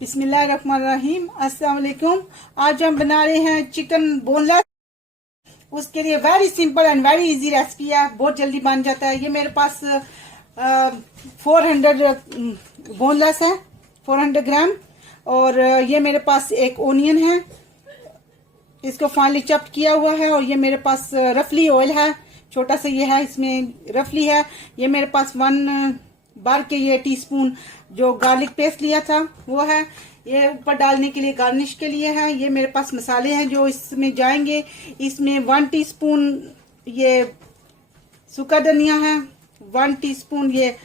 बिस्मिल्लाहिर्रहमानिर्रहीम। अस्सलाम वालेकुम। आज हम बना रहे हैं चिकन बोनलेस। उसके लिए very simple and very easy recipe है, बहुत जल्दी बन जाता है। ये मेरे पास 400 बोनलेस है, 400 ग्राम। और ये मेरे पास एक ओनियन है, इसको फाइनली चॉप्ड किया हुआ है। और ये मेरे पास रफली ऑयल है, छोटा सा ये है, इसमें रफली है। ये मेरे पास 1 बार के ये टीस्पून जो गार्लिक पेस्ट लिया था वो है। ये ऊपर डालने के लिए गार्निश के लिए है। ये मेरे पास मसाले हैं जो इसमें जाएंगे। इसमें 1 टीस्पून ये सूखा धनिया है, 1 टीस्पून ये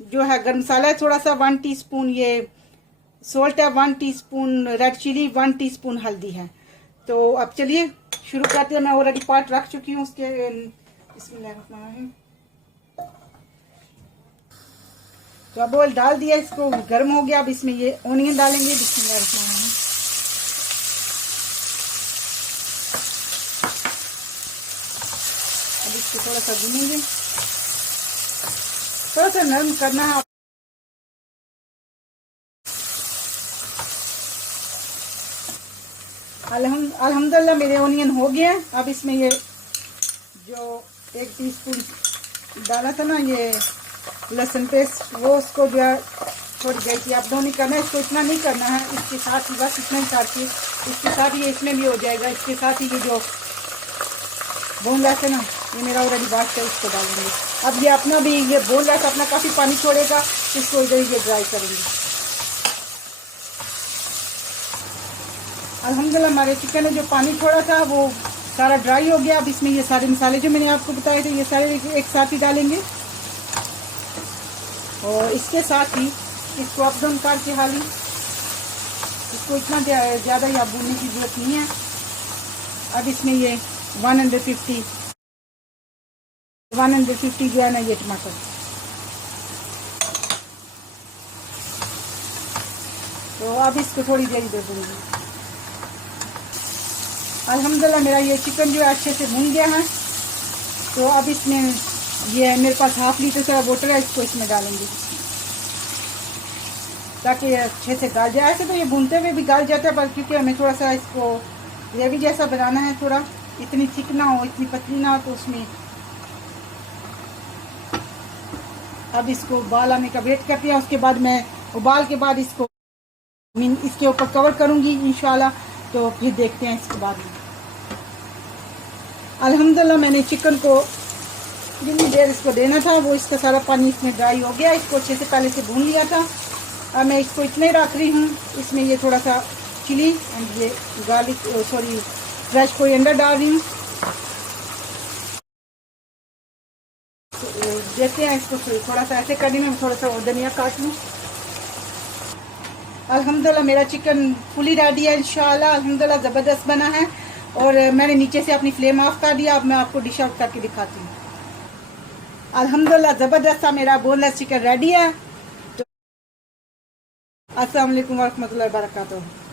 जो है गरम मसाला है थोड़ा सा, 1 टीस्पून ये सॉल्ट है, 1 टीस्पून रेड चिली, 1 टीस्पून हल्दी है। तो अब चलिए शुरू करते हैं। मैं ऑलरेडी पार्ट रख चुकी हूँ उसके। बिस्मिल्लाहिर्रहमानिर्रहीम। तो अब ऑयल डाल दिया, इसको गर्म हो गया। अब इसमें ये ओनियन डालेंगे। बिस्मिल्लाहिर्रहमानिर्रहीम। अब इसको थोड़ा सा भूनेंगे, थोड़ा सा नरम करना है। अल्हम्दुलिल्लाह मेरे ओनियन हो गए। अब इसमें ये जो 1 टीस्पून डाला था ना ये लहसुन पेस्ट, वो उसको जो है थोड़ी देर की आप नहीं करना है, इसको इतना नहीं करना है। इसके साथ ही बस इतना ही काट के इसके साथ ये इसमें भी हो जाएगा। इसके साथ ही ये जो बोनलेस है ना, ये मेरा ऑलरेडी बात है, उसको डालेंगे। अब ये अपना भी ये बोनलेस अपना काफ़ी पानी छोड़ेगा, इसको इधर ही ड्राई करेंगे। अल्हम्दुलिल्लाह हमारे चिकन में जो पानी छोड़ा था वो सारा ड्राई हो गया। अब इसमें ये सारे मसाले जो मैंने आपको बताए थे ये सारे एक साथ ही डालेंगे। और इसके साथ ही इसको अप डाउन करके हाली, इसको इतना ज़्यादा या भूनने की जरूरत नहीं है। अब इसमें ये 150 जो है ना ये टमाटर, तो अब इसको थोड़ी देर दे दूँगी। अल्हम्दुलिल्लाह मेरा ये चिकन जो है अच्छे से भून गया है। तो अब इसमें ये मेरे पास 1/2 लीटर का वाटर है, इसको इसमें डालेंगे ताकि अच्छे से गल जाए। ऐसे तो ये भूनते हुए भी गल जाता है, पर क्योंकि हमें थोड़ा सा इसको ग्रेवी जैसा बनाना है, थोड़ा इतनी थिक ना हो, इतनी पतली ना हो, तो उसमें अब इसको उबाल आने का वेट करते हैं। उसके बाद मैं उबाल के बाद इसको इसके ऊपर कवर करूँगी इंशाल्लाह। तो फिर देखते हैं इसके बाद में। अल्हम्दुलिल्लाह मैंने चिकन को जितनी देर इसको देना था वो इसका सारा पानी इसमें ड्राई हो गया। इसको अच्छे से पहले से भून लिया था। अब मैं इसको इतने रख रही हूँ। इसमें ये थोड़ा सा चिली एंड ये गार्लिक फ्रेश कोरिएंडर डाल रही हूँ। तो देखते हैं इसको थोड़ा सा ऐसे करने में, थोड़ा सा और धनिया काट लूँ। अल्हम्दुलिल्लाह मेरा चिकन फुली रेडी है इंशाल्लाह। अल्हम्दुलिल्लाह ज़बरदस्त बना है। और मैंने नीचे से अपनी फ्लेम ऑफ कर दिया। अब मैं आपको डिश आउट करके दिखाती हूँ। अल्हम्दुलिल्लाह ज़बरदस्त सा मेरा बोनलेस चिकन रेडी है। तो अस्सलाम वालेकुम वरहमतुल्लाहि वबरकातुहू।